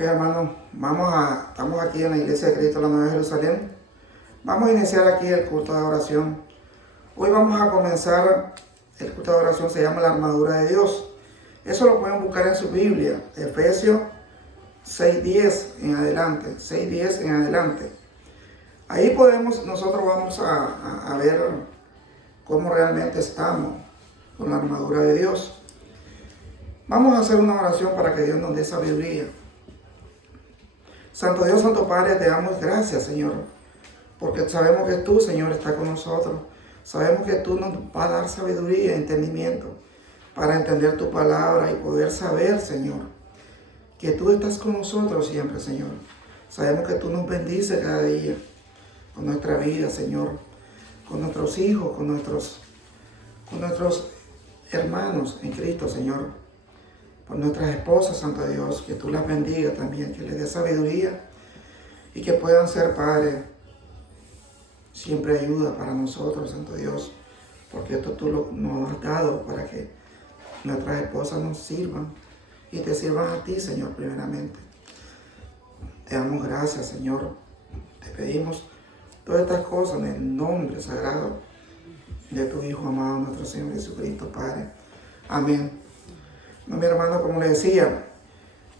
Ok, hermano, estamos aquí en la Iglesia de Cristo, la Nueva Jerusalén. Vamos a iniciar aquí el culto de oración. Hoy vamos a comenzar, el culto de oración se llama la armadura de Dios. Eso lo pueden buscar en su Biblia, Efesios 6:10 en adelante, 6:10 en adelante. Ahí nosotros vamos a ver cómo realmente estamos con la armadura de Dios. Vamos a hacer una oración para que Dios nos dé sabiduría. Santo Dios, Santo Padre, te damos gracias, Señor, porque sabemos que tú, Señor, estás con nosotros. Sabemos que tú nos vas a dar sabiduría y entendimiento para entender tu palabra y poder saber, Señor, que tú estás con nosotros siempre, Señor. Sabemos que tú nos bendices cada día con nuestra vida, Señor, con nuestros hijos, con nuestros hermanos en Cristo, Señor. Por nuestras esposas, Santo Dios, que tú las bendigas también, que les dé sabiduría y que puedan ser, Padre, siempre ayuda para nosotros, Santo Dios, porque esto tú nos has dado para que nuestras esposas nos sirvan y te sirvan a ti, Señor, primeramente. Te damos gracias, Señor. Te pedimos todas estas cosas en el nombre sagrado de tu Hijo amado, nuestro Señor Jesucristo, Padre. Amén. No, mi hermano, como le decía,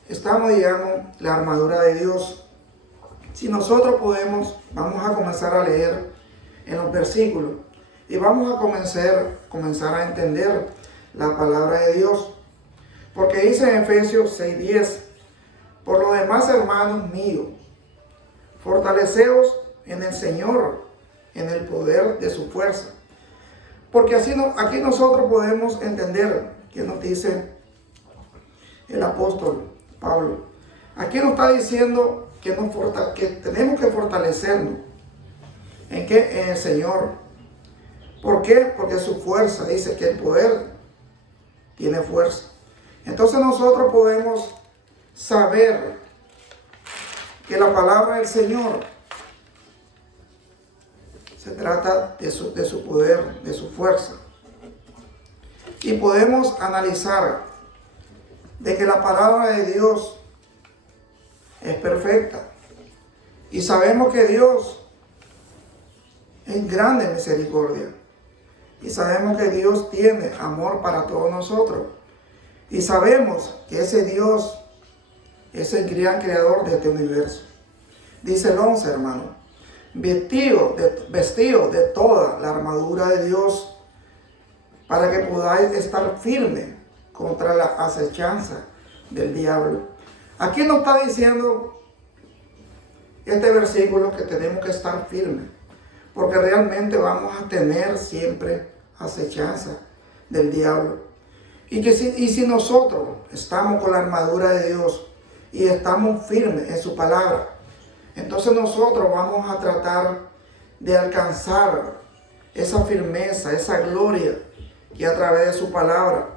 estamos, digamos, la armadura de Dios. Si nosotros vamos a comenzar a leer en los versículos y vamos a comenzar a entender la palabra de Dios. Porque dice en Efesios 6:10, por lo demás, hermanos míos, fortaleceos en el Señor, en el poder de su fuerza. Porque aquí nosotros podemos entender que nos dice el apóstol Pablo. Aquí nos está diciendo que tenemos que fortalecernos. ¿En qué? En el Señor. ¿Por qué? Porque su fuerza, dice que el poder tiene fuerza. Entonces nosotros podemos saber que la palabra del Señor se trata de su poder, de su fuerza. Y podemos analizar de que la palabra de Dios es perfecta. Y sabemos que Dios es grande en misericordia. Y sabemos que Dios tiene amor para todos nosotros. Y sabemos que ese Dios es el gran creador de este universo. Dice el 11, hermano, vestido de toda la armadura de Dios para que podáis estar firmes contra la acechanza del diablo. Aquí nos está diciendo este versículo que tenemos que estar firmes, porque realmente vamos a tener siempre acechanza del diablo. Y si nosotros estamos con la armadura de Dios y estamos firmes en su palabra, entonces nosotros vamos a tratar de alcanzar esa firmeza, esa gloria que a través de su palabra.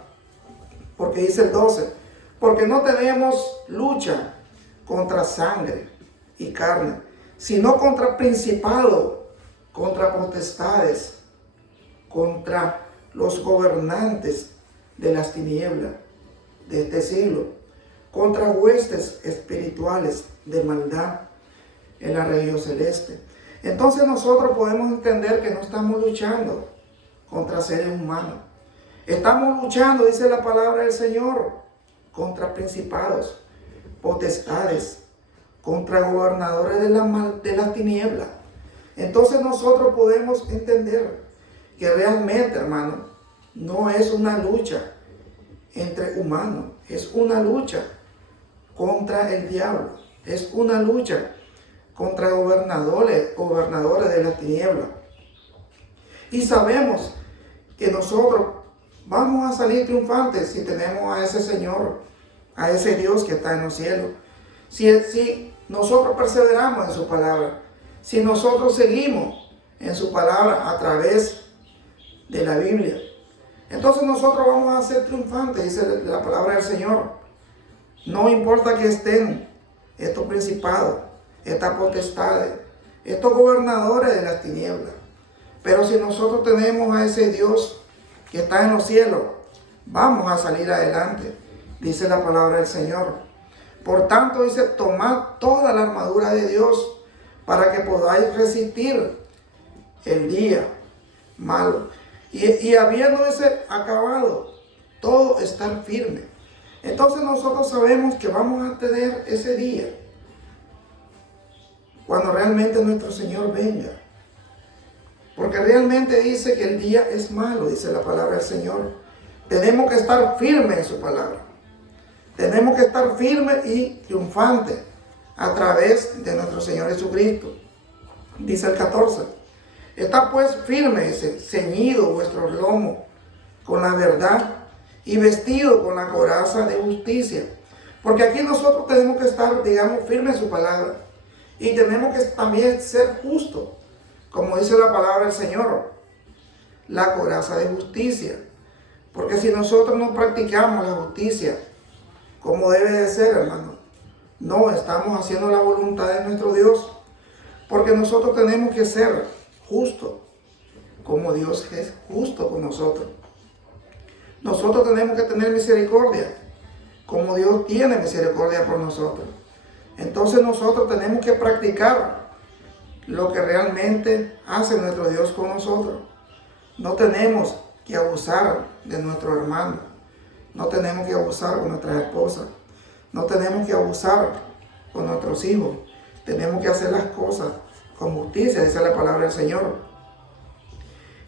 Porque dice el 12, porque no tenemos lucha contra sangre y carne, sino contra principados, contra potestades, contra los gobernantes de las tinieblas de este siglo, contra huestes espirituales de maldad en la región celeste. Entonces nosotros podemos entender que no estamos luchando contra seres humanos. Estamos luchando, dice la palabra del Señor, contra principados, potestades, contra gobernadores de las tinieblas. Entonces nosotros podemos entender que realmente, hermano, no es una lucha entre humanos, es una lucha contra el diablo, es una lucha contra gobernadores de las tinieblas. Y sabemos que nosotros vamos a salir triunfantes si tenemos a ese Señor, a ese Dios que está en los cielos. Si nosotros perseveramos en su palabra, si nosotros seguimos en su palabra a través de la Biblia, entonces nosotros vamos a ser triunfantes, dice la palabra del Señor. No importa que estén estos principados, estas potestades, estos gobernadores de las tinieblas, pero si nosotros tenemos a ese Dios que está en los cielos, vamos a salir adelante, dice la palabra del Señor. Por tanto, dice, tomad toda la armadura de Dios para que podáis resistir el día malo. Y habiendo acabado todo, estar firme. Entonces nosotros sabemos que vamos a tener ese día cuando realmente nuestro Señor venga. Porque realmente dice que el día es malo, dice la palabra del Señor. Tenemos que estar firmes en su palabra. Tenemos que estar firmes y triunfantes a través de nuestro Señor Jesucristo. Dice el 14. Está pues firme, ceñido vuestro lomo con la verdad y vestido con la coraza de justicia. Porque aquí nosotros tenemos que estar, digamos, firmes en su palabra. Y tenemos que también ser justos, como dice la palabra del Señor. La coraza de justicia. Porque si nosotros no practicamos la justicia como debe de ser, hermano, no estamos haciendo la voluntad de nuestro Dios. Porque nosotros tenemos que ser justos, como Dios es justo con nosotros. Nosotros tenemos que tener misericordia, como Dios tiene misericordia por nosotros. Entonces nosotros tenemos que practicar lo que realmente hace nuestro Dios con nosotros. No tenemos que abusar de nuestro hermano. No tenemos que abusar con nuestras esposas. No tenemos que abusar con nuestros hijos. Tenemos que hacer las cosas con justicia, dice la palabra del Señor.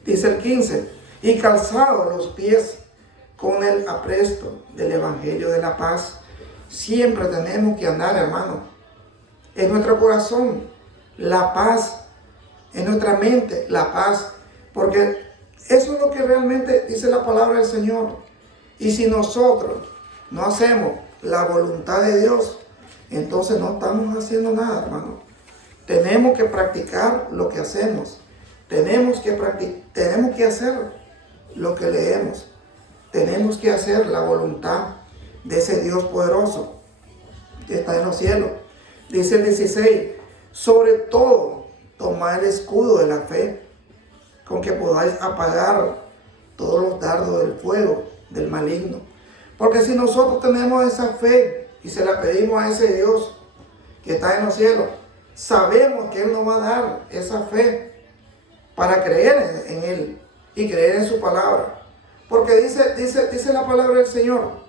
Dice el 15, y calzados los pies con el apresto del Evangelio de la paz. Siempre tenemos que andar, hermano, en nuestro corazón, la paz, en nuestra mente, la paz, porque eso es lo que realmente dice la palabra del Señor. Y si nosotros no hacemos la voluntad de Dios, entonces no estamos haciendo nada, hermano. Tenemos que practicar lo que hacemos. Tenemos que hacer lo que leemos. Tenemos que hacer la voluntad de ese Dios poderoso que está en los cielos. Dice el 16, sobre todo, tomad el escudo de la fe, con que podáis apagar todos los dardos del fuego del maligno. Porque si nosotros tenemos esa fe y se la pedimos a ese Dios que está en los cielos, sabemos que Él nos va a dar esa fe para creer en Él y creer en su palabra. Porque dice la palabra del Señor,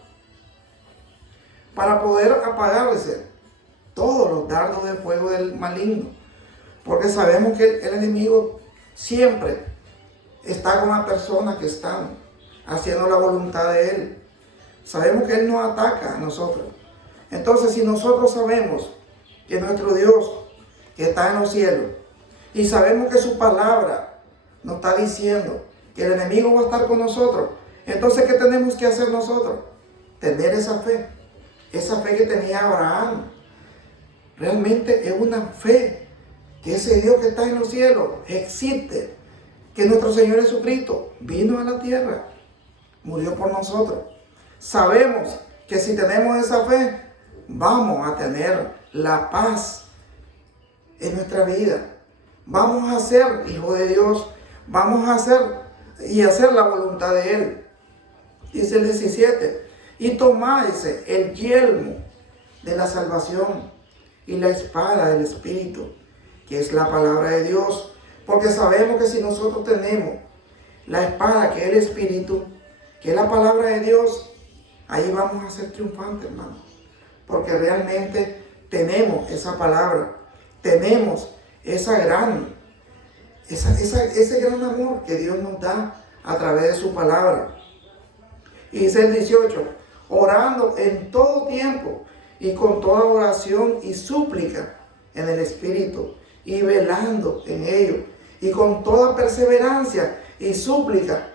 para poder apagarse todos los dardos de fuego del maligno. Porque sabemos que el enemigo siempre está con las personas que están haciendo la voluntad de Él. Sabemos que Él nos ataca a nosotros. Entonces, si nosotros sabemos que nuestro Dios, que está en los cielos, y sabemos que su palabra nos está diciendo que el enemigo va a estar con nosotros, entonces, ¿qué tenemos que hacer nosotros? Tener esa fe que tenía Abraham. Realmente es una fe que ese Dios que está en los cielos existe, que nuestro Señor Jesucristo vino a la tierra, murió por nosotros. Sabemos que si tenemos esa fe, vamos a tener la paz en nuestra vida. Vamos a ser hijos de Dios, vamos a hacer la voluntad de Él. Dice el 17, y tomáis el yelmo de la salvación y la espada del Espíritu, que es la palabra de Dios. Porque sabemos que si nosotros tenemos la espada, que es el Espíritu, que es la palabra de Dios, ahí vamos a ser triunfantes, hermano. Porque realmente tenemos esa palabra, tenemos ese gran amor que Dios nos da a través de su palabra. Y dice el 18, orando en todo tiempo y con toda oración y súplica en el Espíritu, y velando en ello, y con toda perseverancia y súplica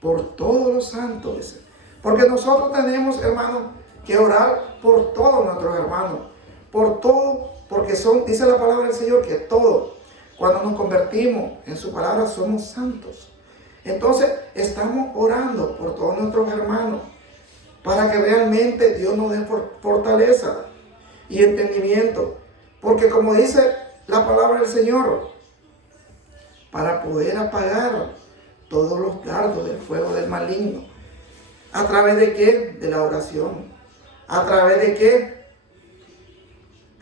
por todos los santos. Dice. Porque nosotros tenemos, hermanos, que orar por todos nuestros hermanos, por todo, porque dice la palabra del Señor que todos, cuando nos convertimos en su palabra, somos santos. Entonces, estamos orando por todos nuestros hermanos, para que realmente Dios nos dé fortaleza y entendimiento. Porque como dice la palabra del Señor, para poder apagar todos los dardos del fuego del maligno. ¿A través de qué? De la oración. ¿A través de qué?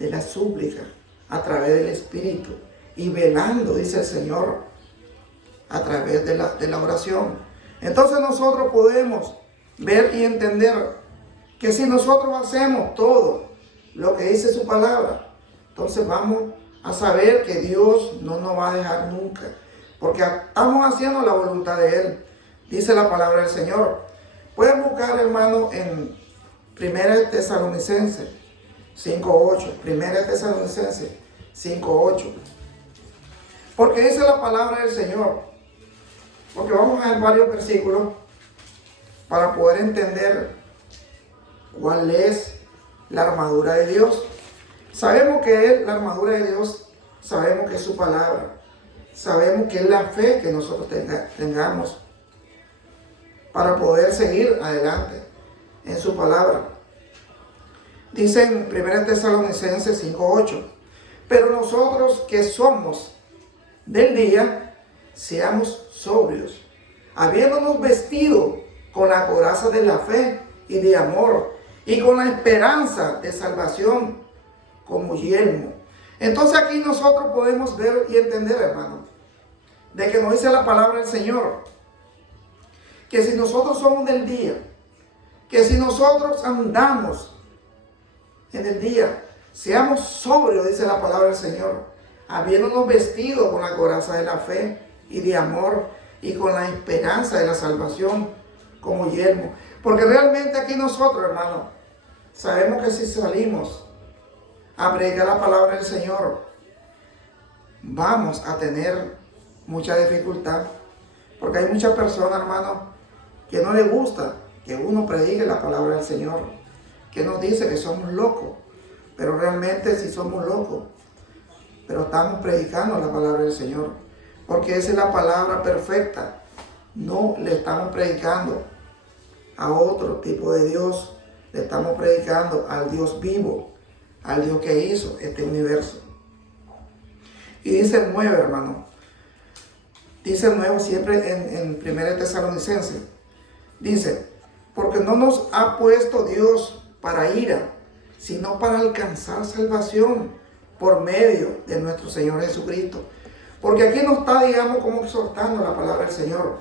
de la súplica a través del Espíritu y velando, dice el Señor, a través de la oración. Entonces nosotros podemos ver y entender que si nosotros hacemos todo lo que dice su palabra, entonces vamos a saber que Dios no nos va a dejar nunca, porque estamos haciendo la voluntad de Él, dice la palabra del Señor. Pueden buscar, hermano, en 1 Tesalonicenses 5:8, 1 Tesalonicenses 5:8, porque dice la palabra del Señor, porque vamos a ver varios versículos para poder entender cuál es la armadura de Dios. Sabemos que es la armadura de Dios, sabemos que es su palabra, sabemos que es la fe que nosotros tengamos para poder seguir adelante en su palabra. Dice en 1 Tesalonicenses 5:8, pero nosotros que somos del día, seamos sobrios, habiéndonos vestido con la coraza de la fe y de amor, y con la esperanza de salvación como yelmo. Entonces aquí nosotros podemos ver y entender, hermano, de que nos dice la palabra del Señor, que si nosotros somos del día, que si nosotros andamos en el día, seamos sobrios, dice la palabra del Señor, habiéndonos vestido con la coraza de la fe y de amor, y con la esperanza de la salvación como yelmo. Porque realmente aquí nosotros, hermano, sabemos que si salimos a predicar la palabra del Señor, vamos a tener mucha dificultad. Porque hay muchas personas, hermano, que no les gusta que uno predique la palabra del Señor, que nos dice que somos locos. Pero realmente sí somos locos, pero estamos predicando la palabra del Señor, porque esa es la palabra perfecta. No le estamos predicando a otro tipo de Dios, le estamos predicando al Dios vivo, al Dios que hizo este universo. Y dice el 9, hermano, dice el 9 siempre en 1 Tesalonicenses, dice, porque no nos ha puesto Dios para ira, sino para alcanzar salvación por medio de nuestro Señor Jesucristo. Porque aquí nos está, digamos, como exhortando la palabra del Señor.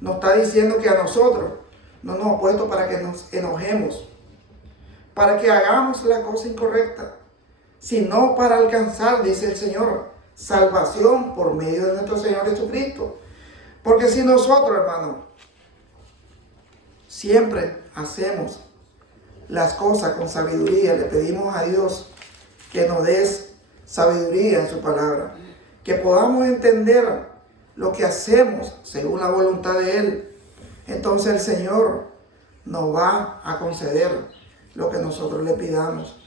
Nos está diciendo que a nosotros no nos ha puesto para que nos enojemos, para que hagamos la cosa incorrecta, sino para alcanzar, dice el Señor, salvación por medio de nuestro Señor Jesucristo. Porque si nosotros, hermano, siempre hacemos las cosas con sabiduría, le pedimos a Dios que nos dé sabiduría en su palabra, que podamos entender lo que hacemos según la voluntad de Él, entonces el Señor nos va a conceder lo que nosotros le pidamos,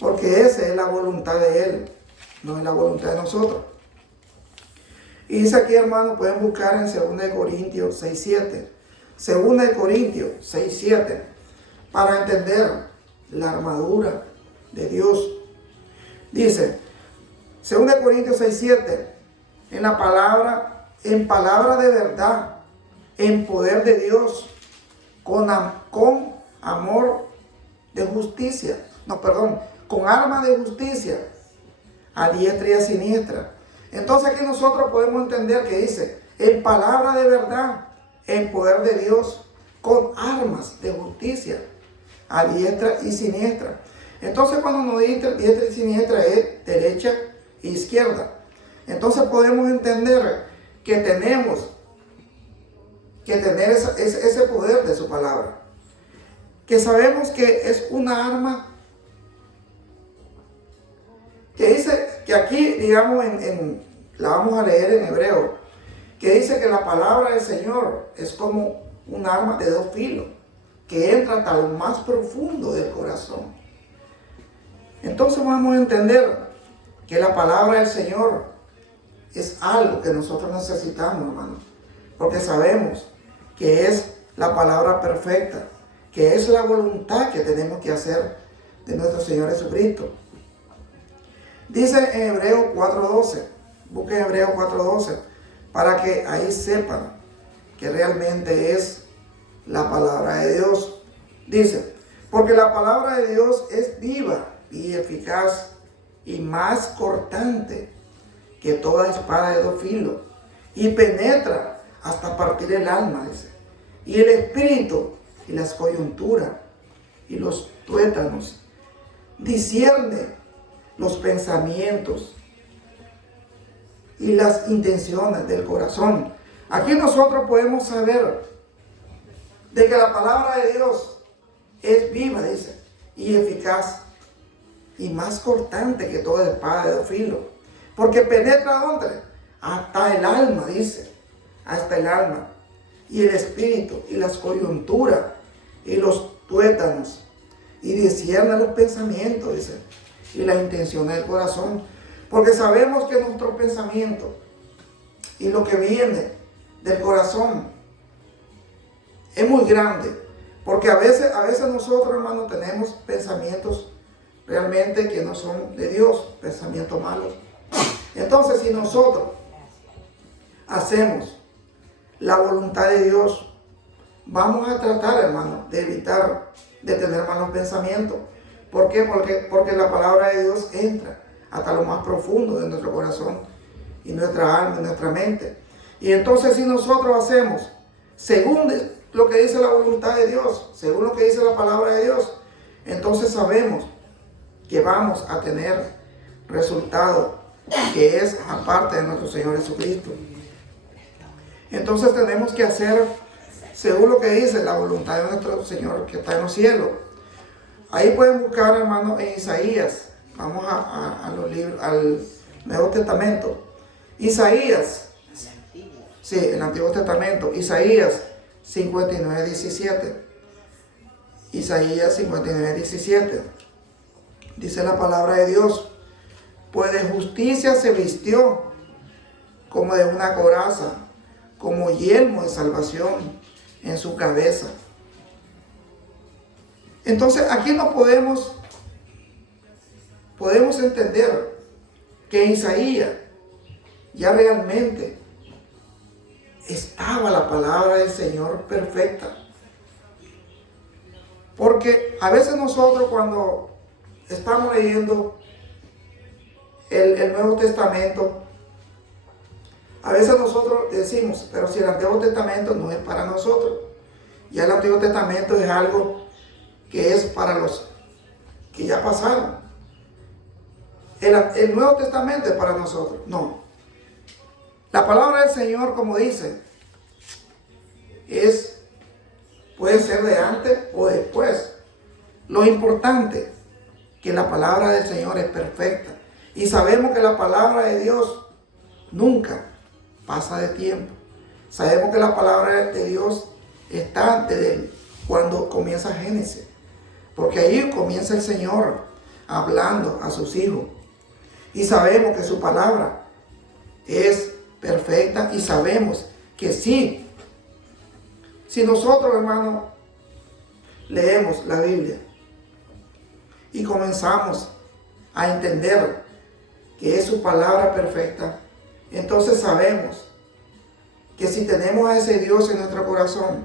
porque esa es la voluntad de Él, no es la voluntad de nosotros. Y dice aquí, hermano, pueden buscar en 2 Corintios 6:7, 2 Corintios 6:7, para entender la armadura de Dios. Dice 2 Corintios 6:7, en palabra de verdad, en poder de Dios, con amor de justicia, con arma de justicia, a diestra y a siniestra. Entonces aquí nosotros podemos entender que dice, en palabra de verdad, en poder de Dios, con armas de justicia, a diestra y siniestra. Entonces cuando nos dice diestra y siniestra es derecha e izquierda. Entonces podemos entender que tenemos que tener ese poder de su palabra. Que sabemos que es una arma que dice que aquí, digamos, la vamos a leer en hebreo, que dice que la palabra del Señor es como un arma de dos filos, que entra hasta lo más profundo del corazón. Entonces vamos a entender que la palabra del Señor es algo que nosotros necesitamos, hermano, porque sabemos que es la palabra perfecta, que es la voluntad que tenemos que hacer de nuestro Señor Jesucristo. Dice en Hebreos 4:12, busquen Hebreos 4:12, para que ahí sepan que realmente es la palabra de Dios. Dice, porque la palabra de Dios es viva y eficaz y más cortante que toda espada de 2 filos, y penetra hasta partir el alma, dice, y el espíritu, y las coyunturas, y los tuétanos, discierne los pensamientos y las intenciones del corazón. Aquí nosotros podemos saber de que la palabra de Dios es viva, dice, y eficaz, y más cortante que toda espada de 2 filos, porque penetra ¿dónde? Hasta el alma, dice, hasta el alma, y el espíritu, y las coyunturas, y los tuétanos, y discierne los pensamientos, dice, y las intenciones del corazón, porque sabemos que nuestro pensamiento y lo que viene del corazón es muy grande, porque a veces nosotros, hermanos, tenemos pensamientos realmente que no son de Dios, pensamientos malos. Entonces, si nosotros hacemos la voluntad de Dios, vamos a tratar, hermano, de evitar de tener malos pensamientos. ¿Por qué? Porque la palabra de Dios entra hasta lo más profundo de nuestro corazón y nuestra alma y nuestra mente. Y entonces, si nosotros hacemos según lo que dice la voluntad de Dios, según lo que dice la palabra de Dios, entonces sabemos que vamos a tener resultado que es aparte de nuestro Señor Jesucristo. Entonces tenemos que hacer según lo que dice la voluntad de nuestro Señor que está en los cielos. Ahí pueden buscar, hermano, en Isaías. Vamos a los libros, al Nuevo Testamento. Isaías, sí, el Antiguo Testamento. Isaías 59:17. Isaías 59:17. Dice la palabra de Dios: pues de justicia se vistió como de una coraza, como yelmo de salvación en su cabeza. Entonces aquí no podemos entender que en Isaías ya realmente estaba la palabra del Señor perfecta. Porque a veces nosotros, cuando estamos leyendo el Nuevo Testamento, a veces nosotros decimos, pero si el Antiguo Testamento no es para nosotros, ya el Antiguo Testamento es algo que es para los que ya pasaron. El Nuevo Testamento es para nosotros. No. La palabra del Señor, como dice, puede ser de antes o después. Lo importante que la palabra del Señor es perfecta. Y sabemos que la palabra de Dios nunca pasa de tiempo. Sabemos que la palabra de Dios está antes de cuando comienza Génesis. Porque ahí comienza el Señor hablando a sus hijos. Y sabemos que su palabra es perfecta y sabemos que sí. Si nosotros, hermanos, leemos la Biblia y comenzamos a entender que es su palabra perfecta, entonces sabemos que si tenemos a ese Dios en nuestro corazón,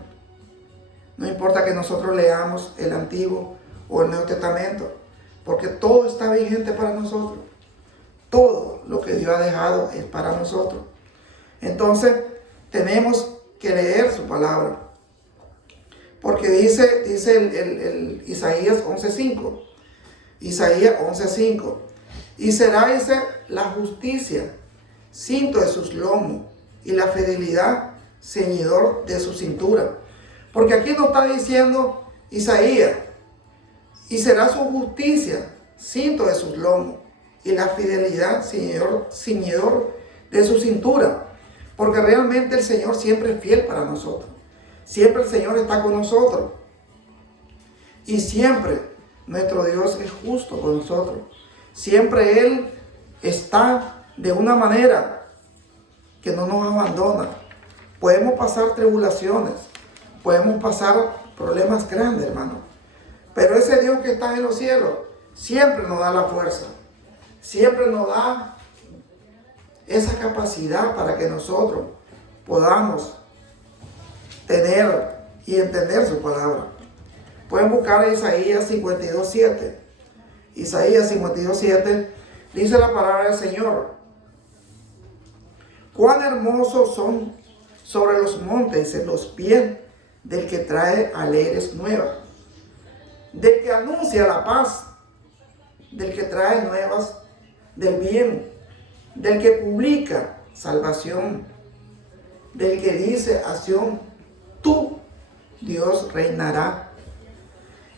no importa que nosotros leamos el Antiguo o el Nuevo Testamento, porque todo está vigente para nosotros. Todo lo que Dios ha dejado es para nosotros. Entonces, tenemos que leer su palabra. Porque dice el Isaías 11:5. Isaías 11:5. Y será, dice, la justicia cinto de sus lomos y la fidelidad ceñidor de su cintura. Porque aquí nos está diciendo Isaías, y será su justicia cinto de sus lomos y la fidelidad ceñidor de su cintura. Porque realmente el Señor siempre es fiel para nosotros. Siempre el Señor está con nosotros. Y siempre nuestro Dios es justo con nosotros. Siempre Él está de una manera que no nos abandona. Podemos pasar tribulaciones, podemos pasar problemas grandes, hermano. Pero ese Dios que está en los cielos siempre nos da la fuerza. Siempre nos da esa capacidad para que nosotros podamos tener y entender su palabra. Pueden buscar Isaías 52:7. Isaías 52:7 Dice la palabra del Señor: cuán hermosos son sobre los montes los pies del que trae alegres nuevas, del que anuncia la paz, del que trae nuevas del bien, del que publica salvación, del que dice a Sión: tú, Dios, reinará.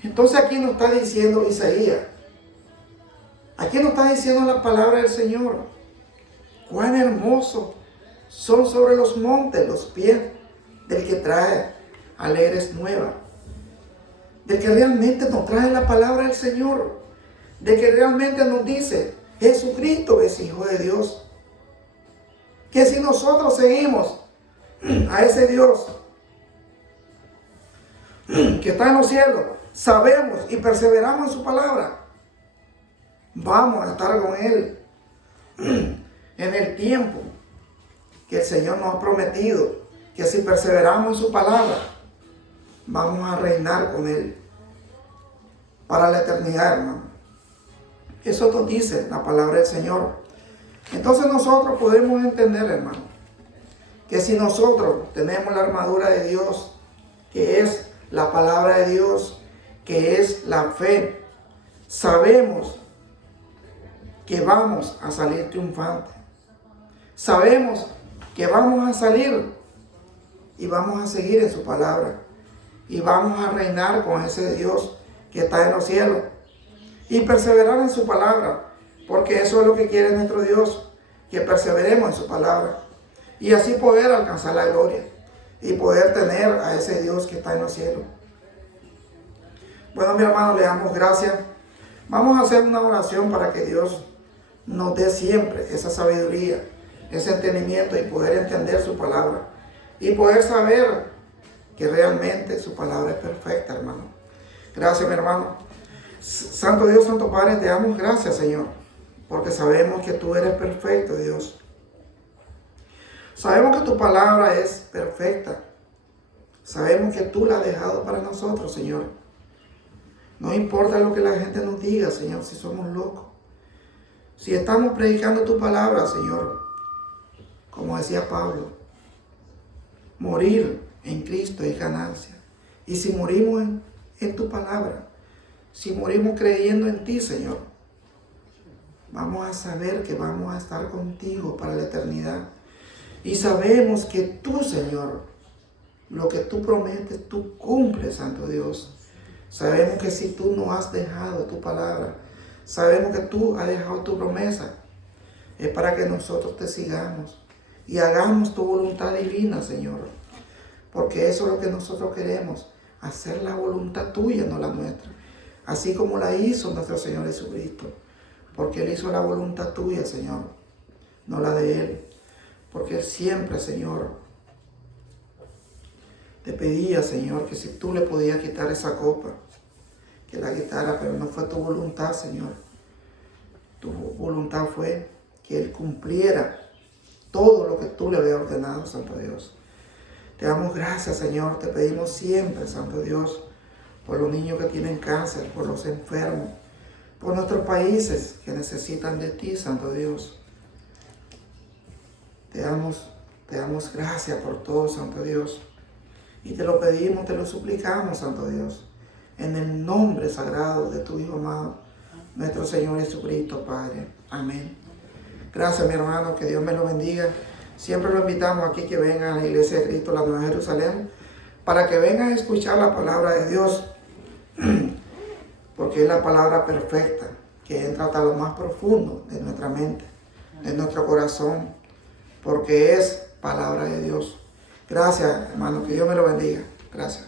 Entonces aquí nos está diciendo Isaías, aquí nos está diciendo la palabra del Señor: cuán hermosos son sobre los montes los pies del que trae alegres nuevas, del que realmente nos trae la palabra del Señor, del que realmente nos dice: Jesucristo es Hijo de Dios. Que si nosotros seguimos a ese Dios que está en los cielos, sabemos y perseveramos en su palabra, vamos a estar con Él en el tiempo que el Señor nos ha prometido, que si perseveramos en su palabra, vamos a reinar con Él para la eternidad, hermano. Eso nos dice la palabra del Señor. Entonces nosotros podemos entender, hermano, que si nosotros tenemos la armadura de Dios, que es la palabra de Dios, que es la fe, sabemos que vamos a salir triunfantes. Sabemos que vamos a salir y vamos a seguir en su palabra y vamos a reinar con ese Dios que está en los cielos y perseverar en su palabra, porque eso es lo que quiere nuestro Dios, que perseveremos en su palabra y así poder alcanzar la gloria y poder tener a ese Dios que está en los cielos. Bueno, mi hermano, le damos gracias. Vamos a hacer una oración para que Dios nos dé siempre esa sabiduría, ese entendimiento y poder entender su palabra y poder saber que realmente su palabra es perfecta, hermano. Gracias, mi hermano. Santo Dios, Santo Padre, te damos gracias, Señor, porque sabemos que tú eres perfecto, Dios. Sabemos que tu palabra es perfecta. Sabemos que tú la has dejado para nosotros, Señor. No importa lo que la gente nos diga, Señor, si somos locos. Si estamos predicando tu palabra, Señor, como decía Pablo, morir en Cristo es ganancia. Y si morimos en tu palabra, si morimos creyendo en ti, Señor, vamos a saber que vamos a estar contigo para la eternidad. Y sabemos que tú, Señor, lo que tú prometes, tú cumples, Santo Dios. Sabemos que si tú no has dejado tu palabra, sabemos que tú has dejado tu promesa, es para que nosotros te sigamos y hagamos tu voluntad divina, Señor. Porque eso es lo que nosotros queremos, hacer la voluntad tuya, no la nuestra. Así como la hizo nuestro Señor Jesucristo. Porque Él hizo la voluntad tuya, Señor, no la de Él. Porque Él siempre, Señor, te pedía, Señor, que si tú le podías quitar esa copa, que la quitara, pero no fue tu voluntad, Señor. Tu voluntad fue que Él cumpliera todo lo que tú le habías ordenado, Santo Dios. Te damos gracias, Señor. Te pedimos siempre, Santo Dios, por los niños que tienen cáncer, por los enfermos, por nuestros países que necesitan de ti, Santo Dios. Te damos gracias por todo, Santo Dios. Y te lo pedimos, te lo suplicamos, Santo Dios, en el nombre sagrado de tu Hijo amado, nuestro Señor Jesucristo, Padre. Amén. Gracias, mi hermano, que Dios me lo bendiga. Siempre lo invitamos aquí que vengan a la Iglesia de Cristo, la Nueva Jerusalén, para que vengan a escuchar la palabra de Dios, porque es la palabra perfecta, que entra hasta lo más profundo de nuestra mente, de nuestro corazón, porque es palabra de Dios. Gracias, hermano, que Dios me lo bendiga. Gracias.